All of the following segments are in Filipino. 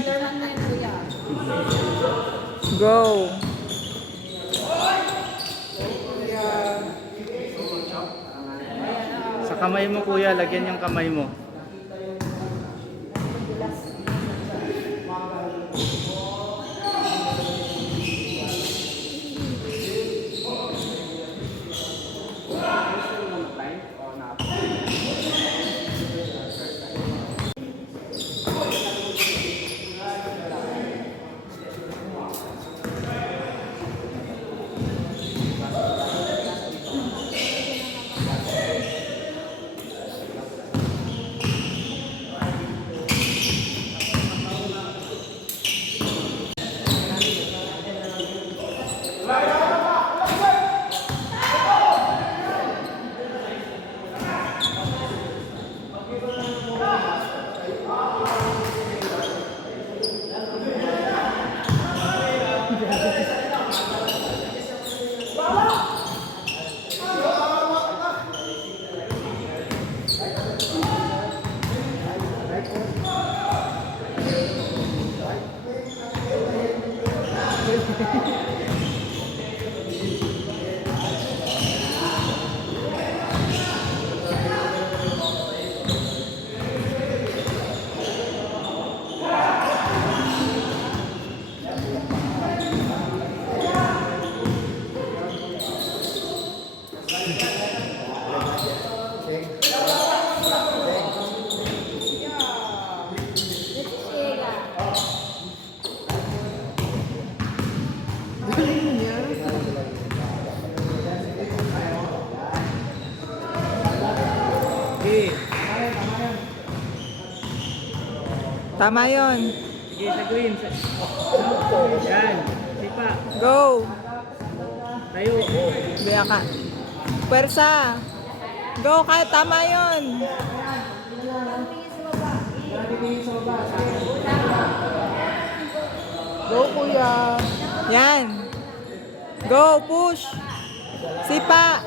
Spider-Man na yun, kuya. Go. Sa kamay mo kuya, lagyan yung kamay mo. Tama yun. Sige, sa green. Yan. Sipa. Go. Tayo. Biya ka. Pwersa. Go, kaya tama yun. Go, kuya. Yan. Go, push. Sipa.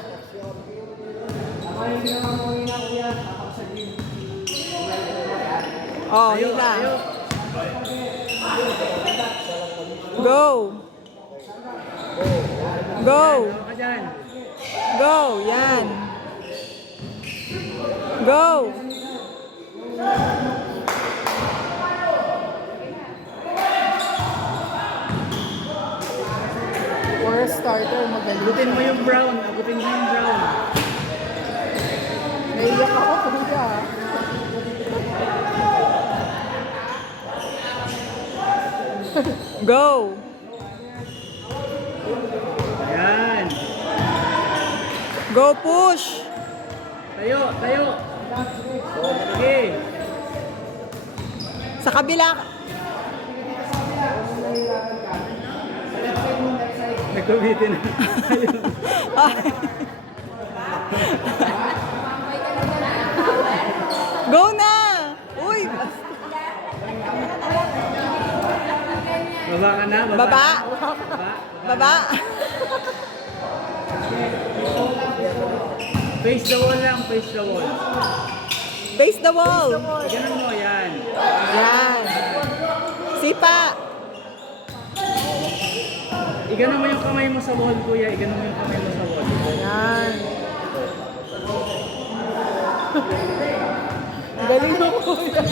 Oh, Tayo. hila. Tayo. Go. Go. Tayo ka dyan. Go. Yan. Go. For a starter, magaling. Abutin mo yung brown. Abutin mo yung brown. Naiyak ako, kuya. Go. Yan. Go, push. Tayo. Tayo. Sige. Sa kabila. Nagkubitin na. Go na. Uy. Baba ka na. Baba. Baba. Baba. Face the wall lang. Face the wall. Face the wall. Ganun mo. Yan. Yan. Sipa. Igano mo yung kamay mo sa wall, kuya. Igano mo yung kamay mo sa wall. Yan. Galing mo, kuya.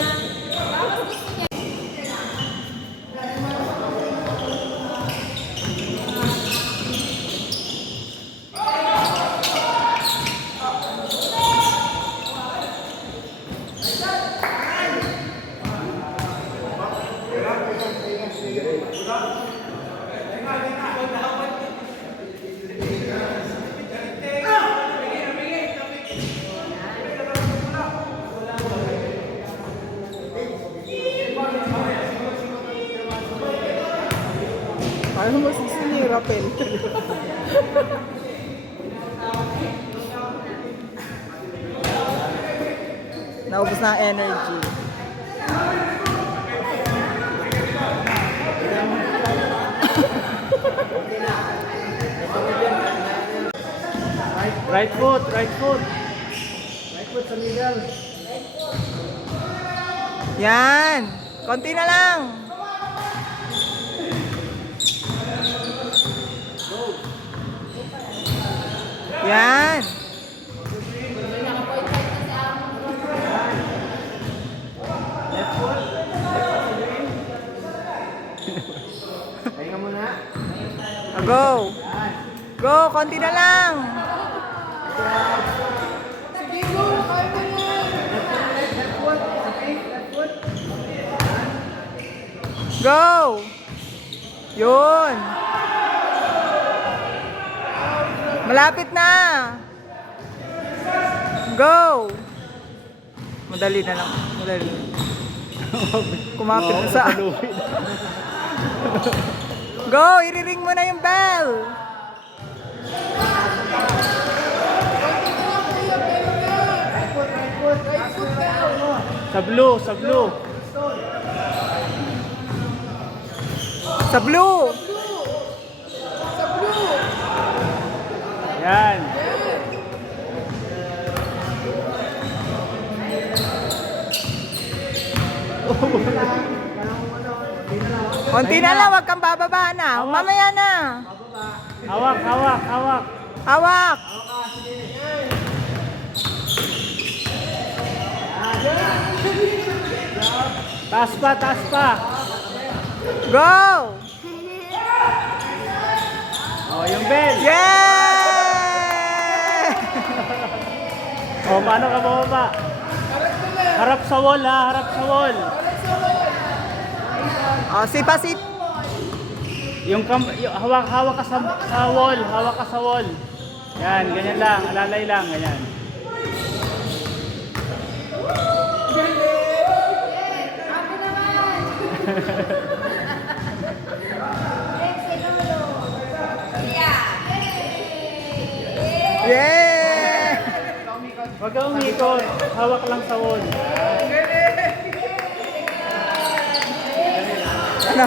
Paano mo sisinirapin? Naubos na ang energy. Right foot, right foot. Right foot sa middle. Yan. Konti na lang. Yan. Pahinga muna. Go. Go, konti na lang. Sige, go! Kaya mo yan! Left foot. Okay, left foot. Go. Yun. Malapit na. Go. Madali na lang. Madali. Kumapit na sa... Go, iriring mo na yung bell. Sa blue, sa blue. Sa blue. Sa blue! Yan. Konti na lang, wag kang bababa na. Mamaya na. Hawak, hawak, hawak. Hawak. Taas pa, taas pa. Go. Oh, yung bell. Yeah! Oh, paano ka bababa? Harap sa wall ha, harap sa wall. Oh, sipa. Yung hawak, hawak ka sa wall, hawak ka sa wall. Yan, ganyan lang, alalay lang, ganyan. Yeah! Huwag kang umikot, hawak lang sa wall. Ano?